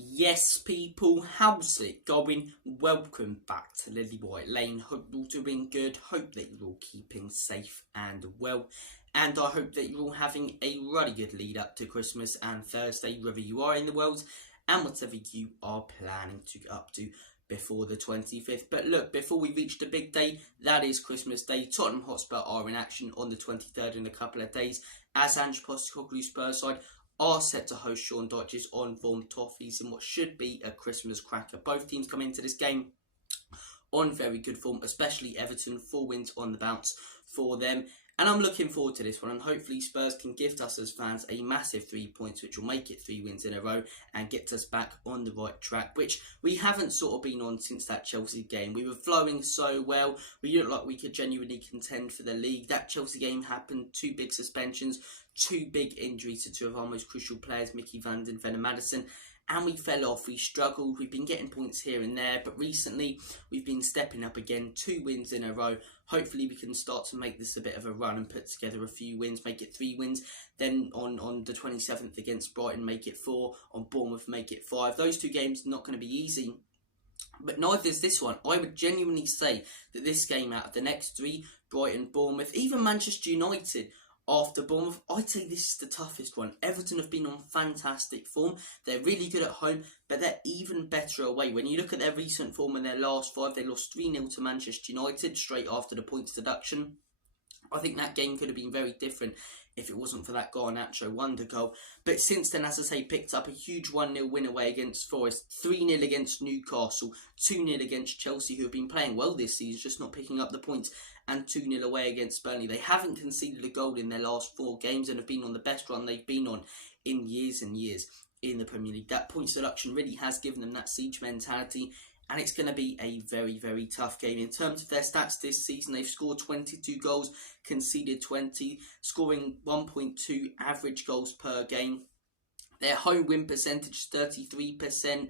Yes, people, how's it going? Welcome back to Lily White Lane. Hope you're all doing good. Hope that you're all keeping safe and well. And I hope that you're all having a really good lead up to Christmas and Thursday, wherever you are in the world, and whatever you are planning to get up to before the 25th. But look, before we reach the big day, that is Christmas Day. Tottenham Hotspur are in action on the 23rd in a couple of days, as Ange Postecoglou's Spurs side are set to host Sean Dyche'S on form Toffee'S in what should be a Christmas cracker. Both teams come into this game on very good form, especially Everton, 4 wins on the bounce for them. And I'm looking forward to this one, and hopefully Spurs can gift us as fans a massive 3 points, which will make it 3 wins in a row and get us back on the right track, which we haven't sort of been on since that Chelsea game. We were flowing so well, we looked like we could genuinely contend for the league. That Chelsea game happened, 2 big suspensions, 2 big injuries to 2 of our most crucial players, Mickey van den Ven and Maddison, and we fell off. We struggled. We've been getting points here and there, but recently we've been stepping up again, 2 wins in a row. Hopefully we can start to make this a bit of a run and put together a few wins, make it 3 wins. Then on the 27th against Brighton, make it 4. On Bournemouth, make it 5. Those 2 games not going to be easy, but neither is this one. I would genuinely say that this game, out of the next 3, Brighton, Bournemouth, even Manchester United, after Bournemouth, I'd say this is the toughest one. Everton have been on fantastic form. They're really good at home, but they're even better away. When you look at their recent form in their last 5, they lost 3-0 to Manchester United straight after the points deduction. I think that game could have been very different if it wasn't for that Garnacho wonder goal. But since then, as I say, picked up a huge 1-0 win away against Forest, 3-0 against Newcastle, 2-0 against Chelsea, who have been playing well this season, just not picking up the points, and 2-0 away against Burnley. They haven't conceded a goal in their last 4 games and have been on the best run they've been on in years and years in the Premier League. That points deduction really has given them that siege mentality, and it's going to be a very, very tough game. In terms of their stats this season, they've scored 22 goals, conceded 20, scoring 1.2 average goals per game. Their home win percentage, 33%.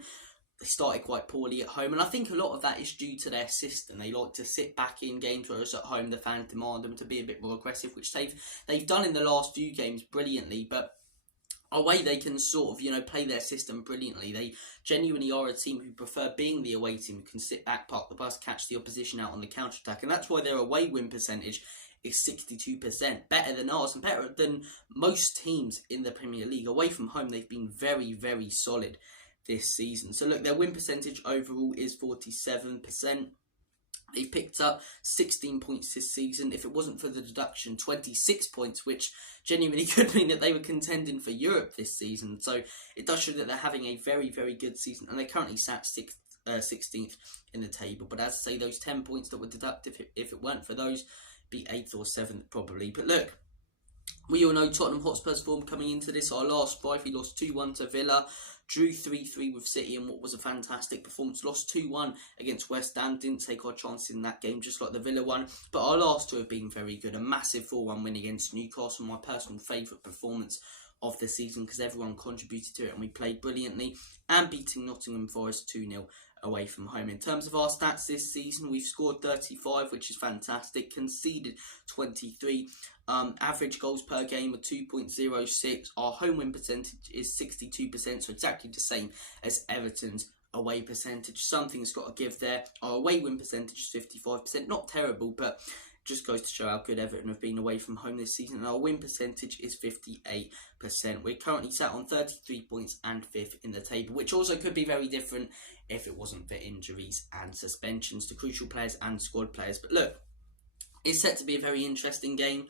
They started quite poorly at home, and I think a lot of that is due to their system. They like to sit back in games, whereas at home the fans demand them to be a bit more aggressive, which they've done in the last few games brilliantly, but away they can sort of, play their system brilliantly. They genuinely are a team who prefer being the away team, who can sit back, park the bus, catch the opposition out on the counter-attack, and that's why their away win percentage is 62%, better than ours and better than most teams in the Premier League. Away from home, they've been very, very solid this season. So look, their win percentage overall is 47%. They've picked up 16 points this season. If it wasn't for the deduction, 26 points, which genuinely could mean that they were contending for Europe this season. So it does show that they're having a very, very good season, and they're currently sat 16th in the table. But as I say, those 10 points that were deducted, if it weren't for those, be 8th or 7th probably. But look, we all know Tottenham Hotspur's form coming into this. Our last 5, we lost 2-1 to Villa, drew 3-3 with City in what was a fantastic performance, lost 2-1 against West Ham, didn't take our chances in that game, just like the Villa one, but our last 2 have been very good. A massive 4-1 win against Newcastle, my personal favourite performance of the season, because everyone contributed to it and we played brilliantly, and beating Nottingham Forest 2-0 away from home. In terms of our stats this season, we've scored 35, which is fantastic, conceded 23, average goals per game of 2.06. Our home win percentage is 62%, so exactly the same as Everton's away percentage. Something's got to give there. Our away win percentage is 55%, not terrible, but just goes to show how good Everton have been away from home this season. And our win percentage is 58%. We're currently sat on 33 points and 5th in the table, which also could be very different if it wasn't for injuries and suspensions to crucial players and squad players. But look, it's set to be a very interesting game.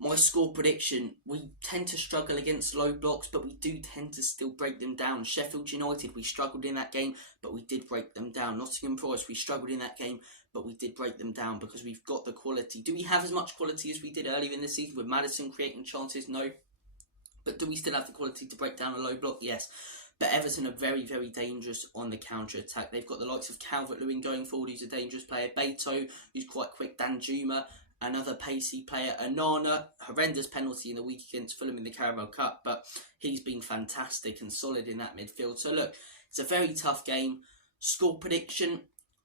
My score prediction, we tend to struggle against low blocks, but we do tend to still break them down. Sheffield United, we struggled in that game, but we did break them down. Nottingham Forest, we struggled in that game, but we did break them down because we've got the quality. Do we have as much quality as we did earlier in the season with Maddison creating chances? No. But do we still have the quality to break down a low block? Yes. But Everton are very, very dangerous on the counter-attack. They've got the likes of Calvert-Lewin going forward, who's a dangerous player. Beto, who's quite quick. Danjuma, another pacey player. Anana, horrendous penalty in the week against Fulham in the Carabao Cup, but he's been fantastic and solid in that midfield. So look, it's a very tough game. Score prediction,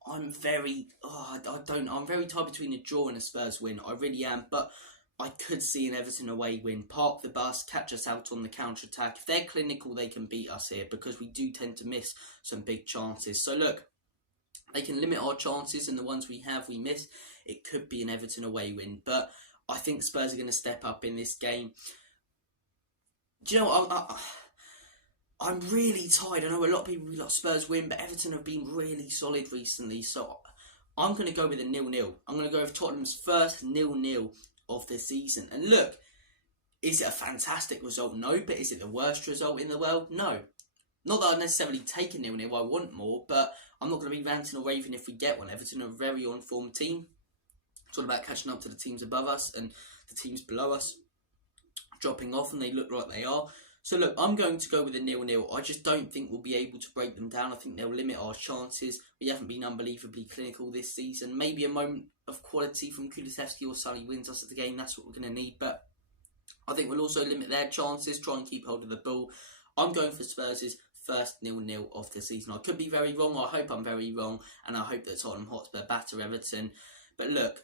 I'm very tied between a draw and a Spurs win. I really am, but I could see an Everton away win. Park the bus, catch us out on the counter-attack. If they're clinical, they can beat us here because we do tend to miss some big chances. So look, they can limit our chances, and the ones we have, we miss. It could be an Everton away win, but I think Spurs are going to step up in this game. Do you know what? I'm really tired. I know a lot of people like Spurs win, but Everton have been really solid recently, so I'm going to go with a 0-0. I'm going to go with Tottenham's first 0-0 of the season. And look, is it a fantastic result? No. But is it the worst result in the world? No. Not that I'd necessarily take a 0-0, I want more, but I'm not going to be ranting or raving if we get one. Everton are a very on-form team. It's all about catching up to the teams above us, and the teams below us dropping off, and they look like they are. So look, I'm going to go with a 0-0. I just don't think we'll be able to break them down. I think they'll limit our chances. We haven't been unbelievably clinical this season. Maybe a moment of quality from Kulusevski or Sully wins us at the game. That's what we're going to need. But I think we'll also limit their chances, try and keep hold of the ball. I'm going for Spurs' first 0-0 of the season. I could be very wrong. I hope I'm very wrong. And I hope that Tottenham Hotspur batter Everton. But look,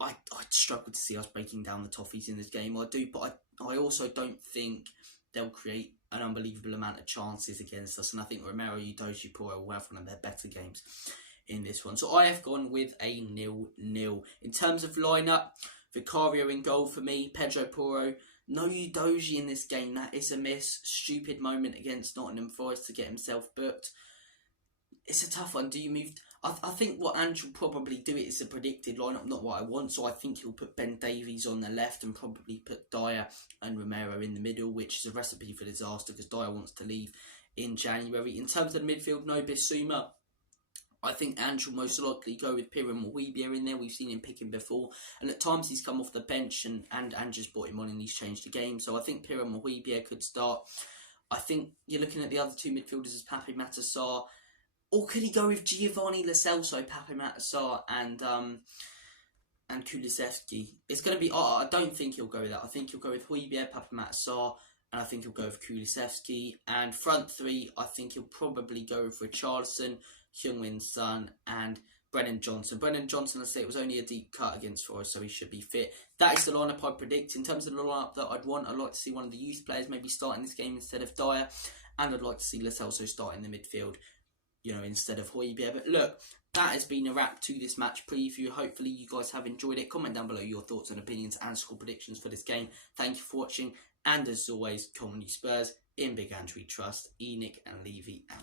I struggle to see us breaking down the Toffee'S in this game. I do, but I also don't think they'll create an unbelievable amount of chances against us. And I think Romero, Dyche'S will have one of their better games in this one. So I have gone with a 0-0. In terms of lineup, Vicario in goal for me, Pedro Porro. No Udogie in this game. That is a miss. Stupid moment against Nottingham Forest to get himself booked. It's a tough one. Do you move? I think what Ange will probably do is a predicted lineup, not what I want. So I think he'll put Ben Davies on the left and probably put Dyer and Romero in the middle, which is a recipe for disaster because Dyer wants to leave in January. In terms of the midfield, no Bissouma. I think Ange will most likely go with Pierre Mohibia in there. We've seen him pick him before. And at times he's come off the bench and Ange has brought him on and he's changed the game. So I think Pierre Mohibia could start. I think you're looking at the other two midfielders as Pape Matar. Or could he go with Giovanni Lo Celso, Pape Matar and Kulusevski? It's going to be... I don't think he'll go with that. I think he'll go with Højbjerg, Pape Matar, and I think he'll go with Kulusevski. And front three, I think he'll probably go with Richarlison, Heung-min Son, and Brennan Johnson. Brennan Johnson, I say it was only a deep cut against Forest, so he should be fit. That is the lineup I predict. In terms of the lineup that I'd want, I'd like to see one of the youth players maybe starting this game instead of Dyer, and I'd like to see Lo Celso start in the midfield, instead of Højbjerg. But look, that has been a wrap to this match preview. Hopefully you guys have enjoyed it. Comment down below your thoughts and opinions and score predictions for this game. Thank you for watching, and as always, Comedy Spurs, in Big Andrew we trust. Enoch and Levy out.